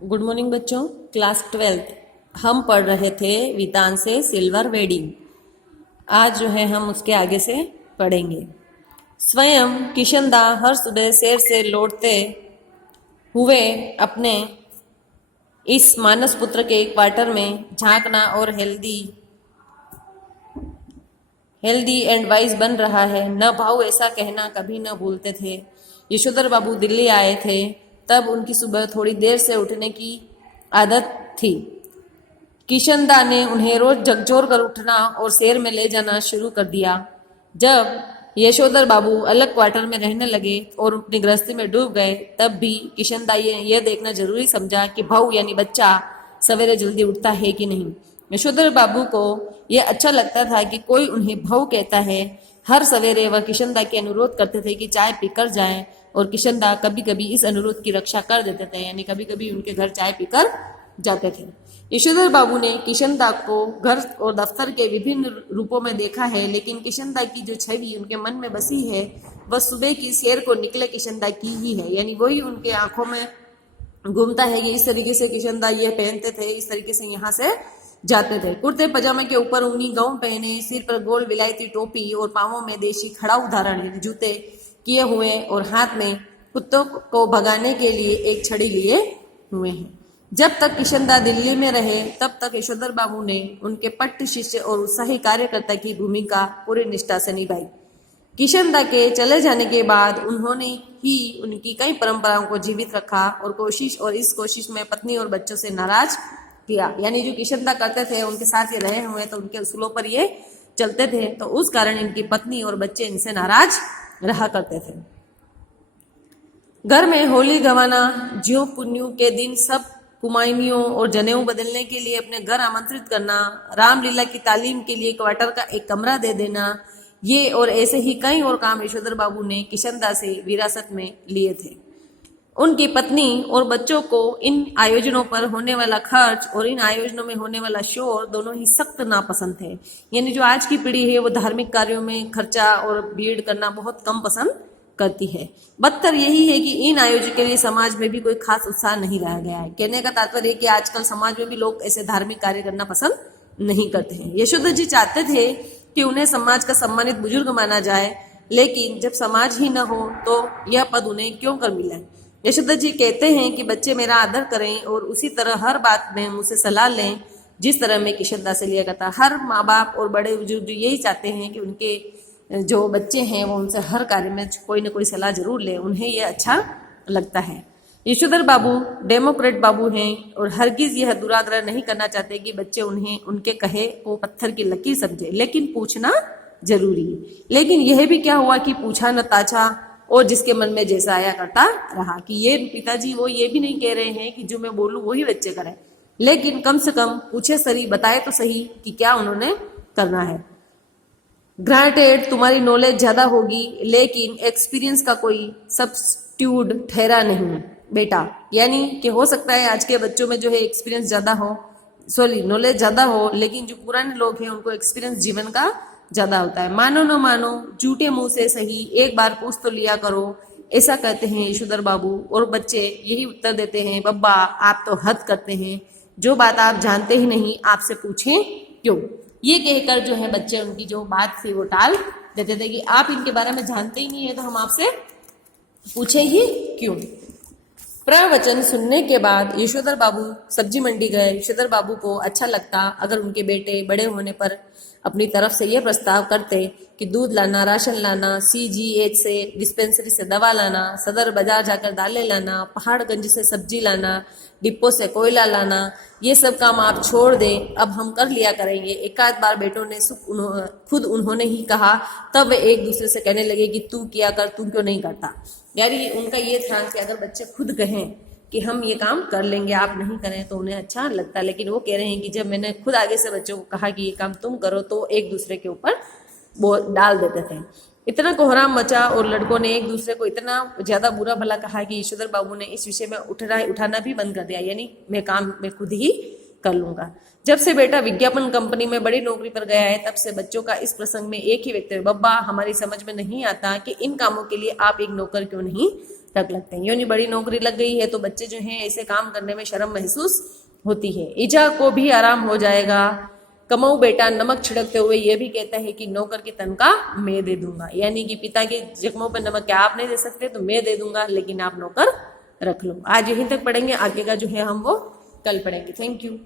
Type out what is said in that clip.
Good morning बच्चों। Class 12 हम पढ़ रहे थे वितान से सिल्वर वेडिंग। आज जो है हम उसके आगे से पढ़ेंगे। स्वयं किशनदा हर सुबह शहर से लौटते हुए अपने इस मानस पुत्र के क्वार्टर में झांकना और हेल्दी एंड वाइज बन रहा है। न भाऊ ऐसा कहना कभी न भूलते थे। यशोधर बाबू दिल्ली आए थे तब उनकी सुबह थोड़ी देर से उठने की आदत थी। किशनदा ने उन्हें रोज झकझोर कर उठना और शहर में ले जाना शुरू कर दिया। जब यशोधर बाबू अलग क्वार्टर में रहने लगे और अपनी गृहस्थी में डूब गए तब भी किशनदा यह देखना जरूरी समझा कि भाऊ यानी बच्चा सवेरे जल्दी उठता है कि नहीं। यशोधर बाबू को यह अच्छा लगता था कि कोई उन्हें भाऊ कहता है। हर सवेरे वह किशनदा के अनुरोध करते थे कि चाय पीकर जाएं और किशनदा कभी कभी इस अनुरोध की रक्षा कर देते थे, यानी कभी कभी उनके घर चाय पीकर जाते थे। यशोधर बाबू ने किशनदा को घर और दफ्तर के विभिन्न रूपों में देखा है, लेकिन किशनदा की जो छवि उनके मन में बसी है वह सुबह की सैर को निकले किशनदा की ही है, यानी वही उनके आंखों में घूमता है कि इस तरीके से किशनदा ये पहनते थे, इस तरीके से यहाँ से जाते थे। कुर्ते पजामे के ऊपर ऊनी गाउन पहने, सिर पर गोल विलायती टोपी और पांवों में देशी खड़ाऊ धारण जूते किए हुए और हाथ में कुत्तों को भगाने के लिए एक छड़ी लिए हुए हैं। जब तक किशनदा दिल्ली में रहे तब तक यशोधर बाबू ने उनके पट्ट शिष्य और उत्साही कार्यकर्ता की भूमिका पूरी निष्ठा से निभाई। किशनदा के चले जाने के बाद उन्होंने ही उनकी कई परंपराओं को जीवित रखा और इस कोशिश में पत्नी और बच्चों से नाराज किया, यानी जो किशनदा करते थे उनके साथ ये रहे हुए तो उनके उसूलों पर ये चलते थे, तो उस कारण इनकी पत्नी और बच्चे इनसे नाराज रहा करते थे। घर में होली गवाना, ज्यों पुन्यू के दिन सब कुमाइनियों और जनेऊ बदलने के लिए अपने घर आमंत्रित करना, रामलीला की तालीम के लिए क्वार्टर का एक कमरा दे देना, ये और ऐसे ही कई और काम यशोधर बाबू ने किशनदा से विरासत में लिए थे। उनकी पत्नी और बच्चों को इन आयोजनों पर होने वाला खर्च और इन आयोजनों में होने वाला शोर दोनों ही सख्त नापसंद थे, यानी जो आज की पीढ़ी है वो धार्मिक कार्यों में खर्चा और भीड़ करना बहुत कम पसंद करती है। बदतर यही है कि इन आयोजन के लिए समाज में भी कोई खास उत्साह नहीं रहा गया है। कहने का तात्पर्य कि आजकल समाज में भी लोग ऐसे धार्मिक कार्य करना पसंद नहीं करते हैं। यशोधर जी चाहते थे कि उन्हें समाज का सम्मानित बुजुर्ग माना जाए, लेकिन जब समाज ही न हो तो यह पद उन्हें क्यों कर मिला। यशोधर जी कहते हैं कि बच्चे मेरा आदर करें और उसी तरह हर बात में मुझसे सलाह लें जिस तरह मैं किशनदा से लिया करता। हर माँ बाप और बड़े बुजुर्ग यही चाहते हैं कि उनके जो बच्चे हैं वो उनसे हर कार्य में कोई ना कोई सलाह जरूर ले, उन्हें ये अच्छा लगता है। यशोधर बाबू डेमोक्रेट बाबू हैं और हरगिज यह दुराग्रह नहीं करना चाहते कि बच्चे उन्हें उनके कहे को पत्थर की लकीर समझे, लेकिन पूछना जरूरी है। लेकिन यह भी क्या हुआ कि पूछा न ताछा और जिसके मन में जैसा आया करता रहा, कि ये पिताजी वो ये भी नहीं कह रहे हैं कि जो मैं बोलूं वही बच्चे करें, लेकिन कम से कम पूछे सही, बताए तो सही कि क्या उन्होंने करना है। ग्रांटेड तुम्हारी नॉलेज ज्यादा होगी लेकिन एक्सपीरियंस का कोई सब्स्टिट्यूट ठहरा नहीं बेटा, यानी कि हो सकता है आज के बच्चों में जो है एक्सपीरियंस ज्यादा हो, नॉलेज ज्यादा हो, लेकिन जो पुराने लोग हैं उनको एक्सपीरियंस जीवन का ज्यादा होता है। मानो न मानो झूठे मुंह से सही, एक बार पूछ तो लिया करो, ऐसा कहते हैं यशोधर बाबू। और बच्चे यही उत्तर देते हैं, बब्बा आप तो हद करते हैं, जो बात आप जानते ही नहीं आपसे पूछें क्यों। ये कहकर जो है बच्चे उनकी जो बात थी वो टाल देते थे कि आप इनके बारे में जानते ही नहीं है तो हम आपसे पूछे ही क्यों। प्रवचन सुनने के बाद यशोधर बाबू सब्जी मंडी गए। यशोधर बाबू को अच्छा लगता अगर उनके बेटे बड़े होने पर अपनी तरफ से यह प्रस्ताव करते कि दूध लाना, राशन लाना, CGH से डिस्पेंसरी से दवा लाना, सदर बाजार जाकर दालें लाना, पहाड़गंज से सब्जी लाना, डिपो से कोयला लाना, ये सब काम आप छोड़ दें, अब हम कर लिया करेंगे। एक आध बार बेटों ने खुद उन्होंने ही कहा, तब वे एक दूसरे से कहने लगे कि तू किया कर, तू क्यों नहीं करता। यानी उनका ये था कि अगर बच्चे खुद कहें कि हम ये काम कर लेंगे, आप नहीं करें तो उन्हें अच्छा लगता, लेकिन वो कह रहे हैं कि जब मैंने खुद आगे से बच्चों को कहा कि ये काम तुम करो तो एक दूसरे के ऊपर वो डाल देते थे। इतना कोहराम मचा और लड़कों ने एक दूसरे को इतना ज्यादा बुरा भला कहा कि यशोधर बाबू ने इस विषय में उठाना भी बंद कर दिया, यानी मैं खुद ही कर लूंगा। जब से बेटा विज्ञापन कंपनी में बड़ी नौकरी पर गया है तब से बच्चों का इस प्रसंग में एक ही व्यक्ति, बब्बा हमारी समझ में नहीं आता कि इन कामों के लिए आप एक नौकर क्यों नहीं तक लगते हैं। यूं नहीं बड़ी नौकरी लग गई है तो बच्चे जो हैं ऐसे काम करने में शर्म महसूस होती है। ईजा को भी आराम हो जाएगा। कमाऊ बेटा नमक छिड़कते हुए ये भी कहता है कि नौकर की तनख्वाह मैं दे दूंगा, यानी कि पिता के जख्मों पर नमक क्या आप नहीं दे सकते तो मैं दे दूंगा, लेकिन आप नौकर रख लो। आज यहीं तक पढ़ेंगे, आगे का जो है हम वो कल पढ़ेंगे। Thank you.